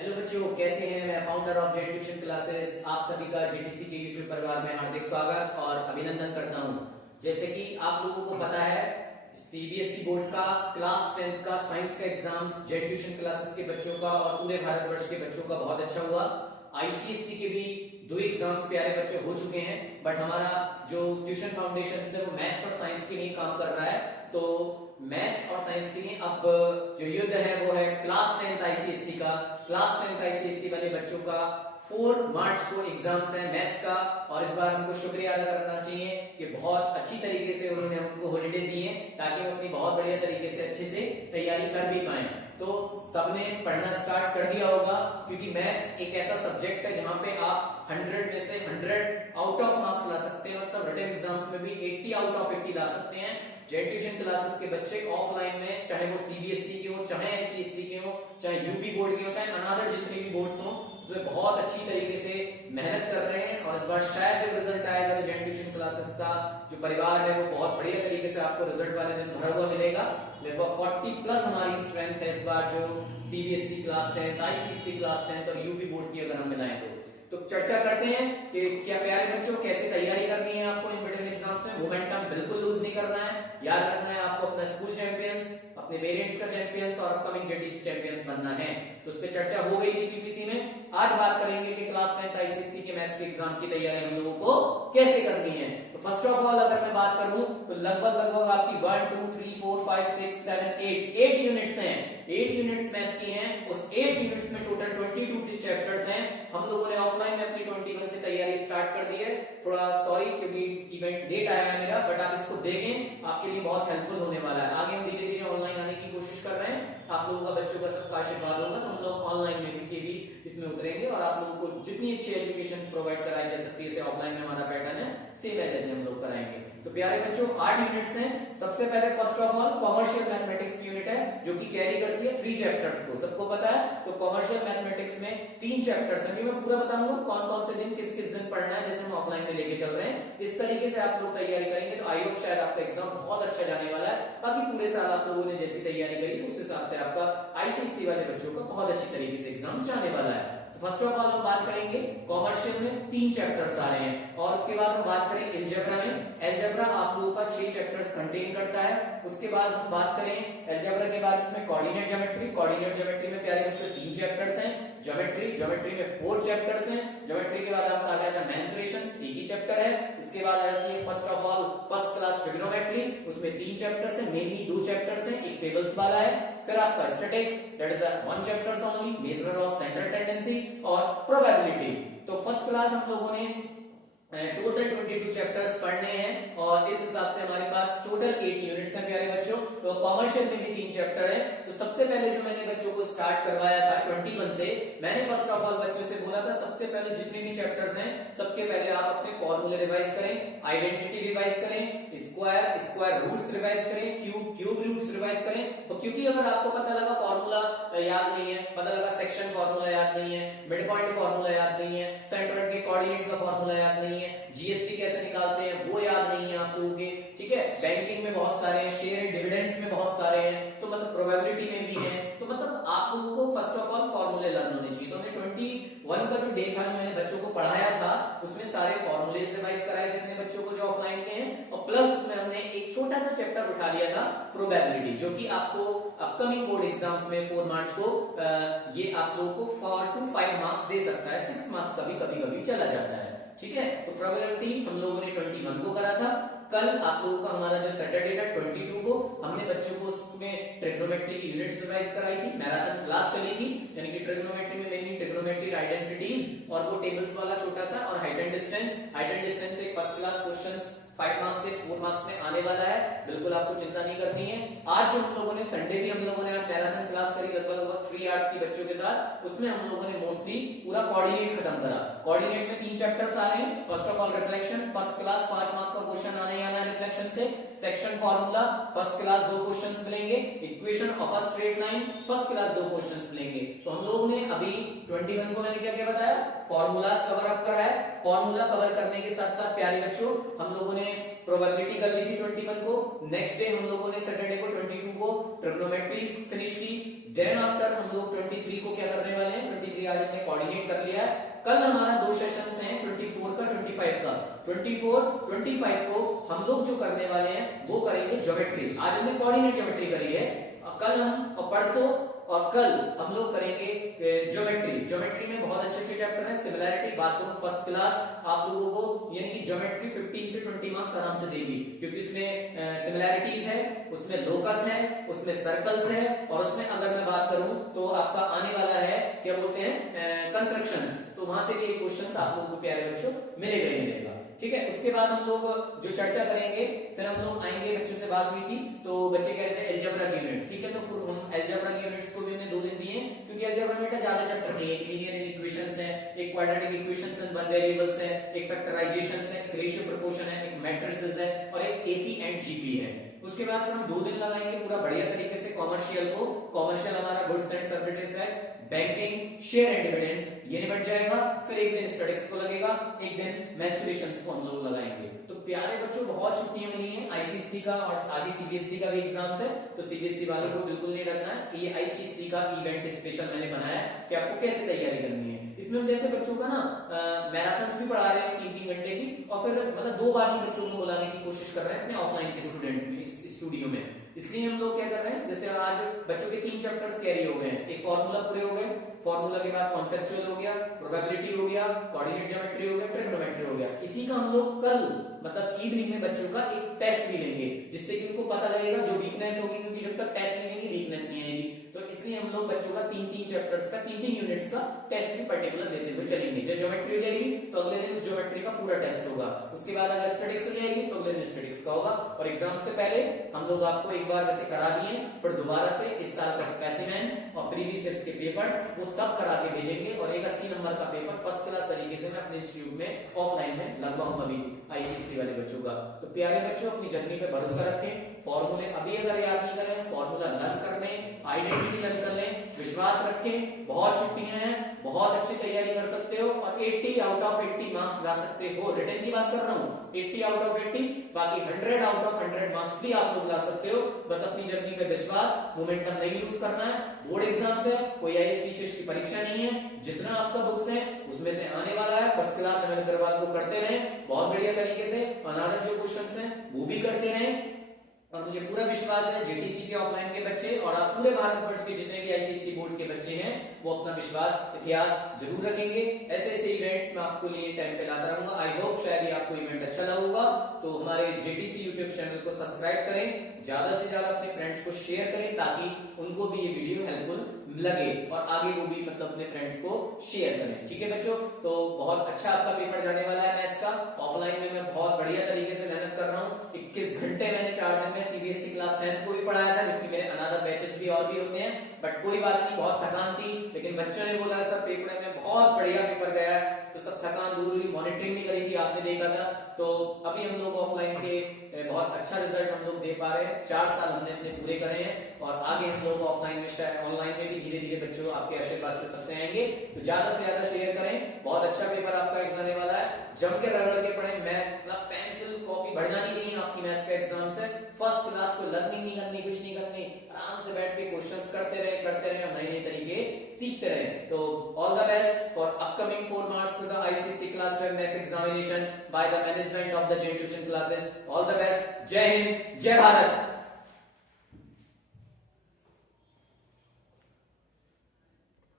Hello बच्चों, कैसे हैं। मैं founder of jet tuition classes आप सभी का जेटीसी के यूट्यूब परिवार में हार्दिक स्वागत और अभिनंदन करता हूं। जैसे कि आप लोगों को पता है, सीबीएसई बोर्ड का क्लास 10th का साइंस का एग्जाम्स जेट ट्यूशन क्लासेस के बच्चों का और पूरे भारतवर्ष के बच्चों का बहुत अच्छा हुआ। आईसीएसई के भी 2 एग्जाम्स प्यारे बच्चे हो चुके हैं, बट हमारा जो ट्यूशन फाउंडेशन है वो मैथ्स और साइंस के लिए काम कर रहा है। तो मैथ्स और साइंस के लिए अब जो युद्ध है वो है क्लास 10th आईसीएसई का। क्लास 10th आईसीएसई वाले बच्चों का 4 मार्च को एग्जाम्स है मैथ्स का, और इस बार हमको शुक्रिया अदा करना चाहिए कि बहुत अच्छी तरीके से उन्होंने हमको हॉलीडे दी है ताकि हम अपनी बहुत बढ़िया तरीके से अच्छे से तैयारी कर भी पाए। तो सबने पढ़ना स्टार्ट कर दिया होगा, क्योंकि मैथ्स एक ऐसा सब्जेक्ट है जहां पे आप 100 में से 100 आउट ऑफ मार्क्स ला सकते हैं, मतलब रिटन एग्जाम्स में भी 80 आउट ऑफ 80 ला सकते हैं। जेट ट्यूशन क्लासेस के बच्चे ऑफलाइन में, चाहे वो सीबीएसई के हो, चाहे आईसीएसई के हो, चाहे यूपी बोर्ड के हो, चाहे अनादर जितने भी बोर्ड्स हो, उसमें बहुत अच्छी तरीके से मेहनत कर रहे हैं। और इस बार शायद जो रिजल्ट आएगा जेट ट्यूशन क्लासेस का जो परिवार है वो बहुत बढ़िया तरीके से आपको रिजल्ट वाले दिन भरा हुआ मिलेगा। लगभग 40+ हमारी स्ट्रेंथ है इस बार जो CBSE class 10th, ICSE class 10th और यूपी बोर्ड की अगर हम मिलाएं तो चर्चा करते हैं कि क्या प्यारे बच्चों कैसे तैयारी करनी है आपको इन मिड एग्जाम्स में। मोमेंटम बिल्कुल लूज नहीं करना है, याद रखना है आपको अपना स्कूल चैंपियंस, अपने पेरेंट्स का चैंपियंस और अपकमिंग जेटीसी चैंपियंस बनना है। तो उस पर चर्चा हो गई थी पीपीसी में। आज बात करेंगे कि क्लास 10th आईसीएसई के मैथ्स के एग्जाम की तैयारी हम लोगों को कैसे करनी है। तो फर्स्ट ऑफ ऑल अगर मैं बात करूं तो लगभग आपकी 1 2 3 4 5 6 7 8 यूनिट्स हैं। 8 यूनिट्स मैथ की हैं। उस 8 यूनिट्स में टोटल 22 चैप्टर्स हैं। हम लोगों ने ऑफलाइन में अपनी 21 से तैयारी स्टार्ट कर दी है। थोड़ा सॉरी क्योंकि इवेंट लेट आया है मेरा, बट आप इसको देखें, आपके लिए बहुत हेल्पफुल होने वाला है। आगे हम धीरे धीरे ऑनलाइन आने की कोशिश कर रहे हैं। आप लोगों का, बच्चों का सबका आशीर्वाद होगा तो हम लोग ऑनलाइन में भी इसमें उतरेंगे और आप लोगों को जितनी अच्छी एजुकेशन प्रोवाइड कराई जा सकती है, जैसे ऑफलाइन में हमारा पैटर्न है सेम है जैसे हम लोग कराएंगे। तो प्यारे बच्चों 8 यूनिट्स हैं। सबसे पहले first of all commercial mathematics की यूनिट है जो कि कैरी करती है 3 चैप्टर्स को, सबको पता है। तो कॉमर्शियल मैथमेटिक्स में 3 चैप्टर्स हैं। मैं पूरा बताऊंगा कौन कौन से दिन किस किस दिन पढ़ना है, जैसे हम ऑफलाइन में लेके चल रहे हैं। इस तरीके से आप लोग तैयारी करेंगे तो आई होप शायद आपका एग्जाम बहुत अच्छा जाने वाला है। बाकी पूरे साल आप लोगों ने जैसी तैयारी करी उस हिसाब से आपका आईसीएसई वाले बच्चों का बहुत अच्छी तरीके से एग्जाम जाने वाला है। फर्स्ट ऑफ ऑल हम बात करेंगे कॉमर्शियल में 3 चैप्टर्स आ रहे हैं, और उसके बाद हम बात करें अलजेब्रा में। अलजेब्रा आप लोगों का 6 चैप्टर्स कंटेन करता है। उसके बाद हम बात करें अलजेब्रा के बाद इसमें कोऑर्डिनेट ज्योमेट्री। कोऑर्डिनेट ज्योमेट्री में प्यारे बच्चों 3 चैप्टर्स हैं। ज्योमेट्री में 4 चैप्टर्स हैं। ज्योमेट्री के बाद आपका आ जाएगा मेंसुरेशंस, एक ही चैप्टर है। इसके बाद आ जाती है first of all first class trigonometry, उसमें 3 चैप्टर्स हैं, मेनली 2 चैप्टर्स हैं, एक टेबल्स वाला है। फिर आपका statics, that is 1 chapters only, measure of centre tendency और प्रोबेबिलिटी। तो फर्स्ट क्लास हम लोगों ने टोटल 22 चैप्टर्स पढ़ने हैं, और इस हिसाब से हमारे पास टोटल 8 यूनिट्स हैं प्यारे बच्चों। तो कॉमर्शियल में भी 3 चैप्टर है। तो सबसे पहले जो मैंने बच्चों को स्टार्ट करवाया था 21 से, मैंने फर्स्ट ऑफ ऑल बच्चों से बोला था सबसे पहले जितने भी चैप्टर्स हैं सबके पहले आप अपने फॉर्मूले रिवाइज करें, आइडेंटिटी रिवाइज करें, स्क्वायर रूट्स रिवाइज करें, क्यूब रूट्स रिवाइज करें। तो क्योंकि अगर आपको पता लगा फॉर्मूला याद नहीं है, पता लगा सेक्शन फॉर्मूला याद नहीं है, मिड पॉइंट फॉर्मूला याद नहीं है, सेंट्रोइड के कोऑर्डिनेट का फॉर्मूला याद नहीं है, जीएसटी कैसे निकालते हैं वो याद नहीं है आप लोगों के, ठीक है, बैंकिंग में बहुत सारे हैं, शेयर एंड डिविडेंड्स में बहुत सारे हैं, तो मतलब प्रोबेबिलिटी में भी है, तो मतलब आप लोगों को फर्स्ट ऑफ ऑल फॉर्मूले लर्न होने चाहिए। तो हमने 21 का जो डे था मैंने बच्चों को पढ़ाया था, उसमें सारे फॉर्मूले रिवाइज कराए जितने बच्चों को जो ऑफलाइन के हैं, और प्लस उसमें हमने एक छोटा सा चैप्टर उठा लिया था प्रोबेबिलिटी, जो कि आपको अपकमिंग बोर्ड एग्जाम्स में 4 मार्च को ये आप लोगों को 4 to 5 मार्क्स दे सकता है, 6 मार्क्स का भी कभी कभी चला जाता है, ठीक है। तो प्रोबेबिलिटी हम लोगों ने 21 को करा था। कल आप लोगों का हमारा जो सैटरडे था 22 को हमने बच्चों को उसमें ट्रिग्नोमेट्री की यूनिट्स रिवाइज कराई थी, मैराथन क्लास चली थी, यानी कि ट्रिग्नोमेट्री में मेनली ट्रिग्नोमेट्रिक आइडेंटिटीज और वो टेबल्स वाला छोटा सा, और हाइट एंड डिस्टेंस एक फर्स्ट क्लास क्वेश्चंस 5 मार्क्स से 4 मार्क्स में आने वाला है, बिल्कुल आपको चिंता नहीं करनी है। आज जो हम लोगों ने संडे भी हम लोगों ने मैराथन क्लास करी लगभग 3 आवर्स की बच्चों के साथ, उसमें हम लोगों ने मोस्टली पूरा कोऑर्डिनेट खत्म करा। कोऑर्डिनेट में 3 चैप्टर्स आ रहे हैं। First of all reflection, first class 5 marks का क्वेश्चन आने ही आना है रिफ्लेक्शन से। Section formula first class 2 questions मिलेंगे। Equation of a straight line first class 2 questions मिलेंगे। तो हम लोगों ने अभी 21 को मैंने क्या क्या बताया, फॉर्मूलाज कवर अप करा है। फॉर्मूला कवर करने के साथ साथ प्यारे बच्चों हम लोगों ने प्रोबेबिलिटी कर ली थी 21 को। नेक्स्ट डे हम लोगों ने सैटरडे को 22 को ट्रिग्नोमेट्री फिनिश की। देन आफ्टर हम लोग 23 को क्या करने वाले हैं, 23 आज हमने कोऑर्डिनेट कर लिया है। कल हमारा 2 सेशंस हैं, 24 का 25 का। 25 को हम लोग जो करने वाले हैं वो करेंगे ज्योमेट्री। आज हमने कोऑर्डिनेट ज्योमेट्री करी है, कल हम और परसों और कल हम लोग करेंगे ज्योमेट्री। ज्योमेट्री में बहुत अच्छे अच्छे चैप्टर हैं। सिमिलैरिटी बात करूं फर्स्ट क्लास आप लोगों को, यानी कि ज्योमेट्री 15 से 20 मार्क्स आराम से देगी, क्योंकि उसमें सिमिलैरिटीज है, उसमें लोकस है, उसमें सर्कल्स है, और उसमें अगर मैं बात करूं तो आपका आने वाला है क्या बोलते हैं कंस्ट्रक्शंस। तो वहां से भी क्वेश्चन आप लोगों को प्यारे बच्चों मिलेगा ही मिलेगा। ठीक है, उसके बाद हम लोग जो चर्चा करेंगे, फिर हम लोग आएंगे, बच्चों से बात हुई थी तो बच्चे कह रहे थे अलजेब्रा की यूनिट। ठीक है, तो फिर हम अलजेब्रा की यूनिट्स को भी हमने 2 दिन दिए, क्योंकि अलजेब्रा में ज्यादा चैप्टर नहीं है। एक लीनियर इक्वेशंस है, एक quadratic equations and one variables है, एक फैक्टराइजेशंस है, एक रेशियो प्रोपोर्शन है, एक मैट्रिसेस है, और एक एपी एंड जीपी है। उसके बाद फिर हम 2 दिन लगाएंगे पूरा बढ़िया तरीके से कॉमर्शियल को। कॉमर्शियल हमारा गुड्स एंड सर्विसेज है, बैंकिंग, शेयर एंड डिविडेंड्स, ये निपट जाएगा। फिर एक दिन स्टैटिक्स को लगेगा, एक दिन मेंसुरेशंस को हम लोग लगाएंगे। तो प्यारे बच्चों बहुत छुट्टियां मिली हैं, आईसीएससी का और आगे सीबीएसई का भी एग्जाम्स है, तो सीबीएसई वालों को बिल्कुल नहीं डरना है। ये आईसीएससी का इवेंट स्पेशल मैंने बनाया है कि आपको कैसे तैयारी करनी है। इसमें जैसे बच्चों का ना मैराथन्स भी पढ़ा रहे हैं 3-3 घंटे की, और फिर मतलब 2 बार में बच्चों को बुलाने की कोशिश कर रहे हैं अपने ऑफलाइन के स्टूडेंट में स्टूडियो में। इसलिए हम लोग क्या कर रहे हैं, जैसे आज बच्चों के 3 चैप्टर्स कैरी हो गए हैं, एक फॉर्मूला पूरे हो गए, फॉर्मूला के बाद कॉन्सेप्चुअल हो गया, प्रोबेबिलिटी हो गया, कोऑर्डिनेट ज्योमेट्री हो गया, ट्रिग्नोमेट्री हो गया। इसी का हम लोग कल मतलब इवनिंग में बच्चों का एक टेस्ट भी लेंगे, जिससे कि उनको पता लगेगा जो वीकनेस होगी, क्योंकि जब तक टेस्ट नहीं लेंगे वीकनेस नहीं आएगी। तो इसलिए हम लोग बच्चों का 3-3 चैप्टर्स का 3-3 यूनिट्स का टेस्ट भी पर्टिकुलर लेते हुए चलेंगे। जब ज्योमेट्री हो जाएगी तो अगले दिन ज्योमेट्री का पूरा टेस्ट होगा, उसके बाद अगर स्टैटिक्स हो जाएगी तो अगले दिन स्टैटिक्स का होगा। और एग्जाम से पहले हम लोग आपको एक बार वैसे करा दिए, फिर दोबारा से इस साल का स्पेसिमेन और प्रीवियस ईयर्स के पेपर वो सब करा के भेजेंगे, और एक 80 नंबर का पेपर फर्स्ट क्लास तरीके से मैं अपने इंस्टीट्यूट में ऑफलाइन में लगवाऊंगा अभी आईसीएसई वाले बच्चों का। तो प्यारे बच्चों अपनी जर्नी पे भरोसा रखें, फॉर्मूले अभी अगर याद नहीं करें फॉर्मूला लर्न कर लें, आइडेंटिटी लर्न कर लें, विश्वास रखें, बहुत छुट्टियां हैं, बहुत अच्छी तैयारी कर सकते हो, और 80 आउट ऑफ 80 मार्क्स ला सकते हो। रिटन की बात कर रहा हूं, 80 आउट ऑफ 80, बाकी 100 आउट ऑफ 100 मार्क्स भी आप लोग ला सकते हो। बस अपनी जर्नी पे विश्वास, मोमेंटम नहीं लूज करना है। बोर्ड एग्जाम्स है, कोई आईएएस विशेष की परीक्षा नहीं है, जितना आपका बुक्स है उसमें से आने वाला है। फर्स्ट क्लास एमएल अग्रवाल को करते रहे बहुत बढ़िया तरीके से, अनादर जो क्वेश्चंस हैं वो भी करते रहे, और मुझे पूरा विश्वास है जेटीसी के ऑफलाइन के बच्चे और आप पूरे भारतवर्ष के जितने भी आईसीएसई बोर्ड के बच्चे हैं वो अपना विश्वास इतिहास जरूर रखेंगे। ऐसे ऐसे इवेंट्स मैं आपको लिए टाइम पे लाता रहूंगा। आई होप शायद ये आपको इवेंट अच्छा लगा होगा। तो हमारे जेटीसी यूट्यूब चैनल को सब्सक्राइब करें, ज्यादा से ज्यादा अपने फ्रेंड्स को शेयर करें, ताकि उनको भी ये वीडियो हेल्पफुल लगे और आगे वो भी मतलब अपने फ्रेंड्स को शेयर करें। ठीक है बच्चों, तो बहुत अच्छा आपका पेपर जाने वाला है मैथ्स का। ऑफलाइन में मैं बहुत बढ़िया तरीके से मेहनत कर रहा हूँ। 21 घंटे मैंने 4 दिन में सीबीएसई क्लास 10 को भी पढ़ाया था, जबकि मेरे अनादर बैचेस भी और भी होते हैं, बट कोई बात नहीं, बहुत थकान थी, लेकिन बच्चों ने बोला सर पेपर में बहुत बढ़िया पेपर गया है, तो सब थकान दूर हुई। मॉनिटरिंग भी करी थी, आपने देखा था। तो अभी हम लोग ऑफलाइन के बहुत अच्छा रिजल्ट हम लोग दे पा रहे हैं। 4 साल हमने अपने पूरे करे हैं, और आगे हम लोग ऑफलाइन में शायद ऑनलाइन में भी धीरे धीरे बच्चों आपके आशीर्वाद से सबसे आएंगे। तो ज्यादा से ज्यादा शेयर करें, बहुत अच्छा पेपर आपका एग्जाम आने वाला है। जम के रगड़ के पढ़े, मैथ पेंसिल कॉपी बढ़ जानी चाहिए आपकी मैथ्स का एग्जाम से। फर्स्ट क्लास को लर्निंग नहीं करनी, कुछ नहीं करनी, आराम से बैठ के क्वेश्चंस करते रहे और नए नए तरीके सीखते रहे। तो all the best for upcoming 4 marks to the ICSE class 10 math examination by the management of the J tuition classes. All the best. जय हिंद, जय भारत।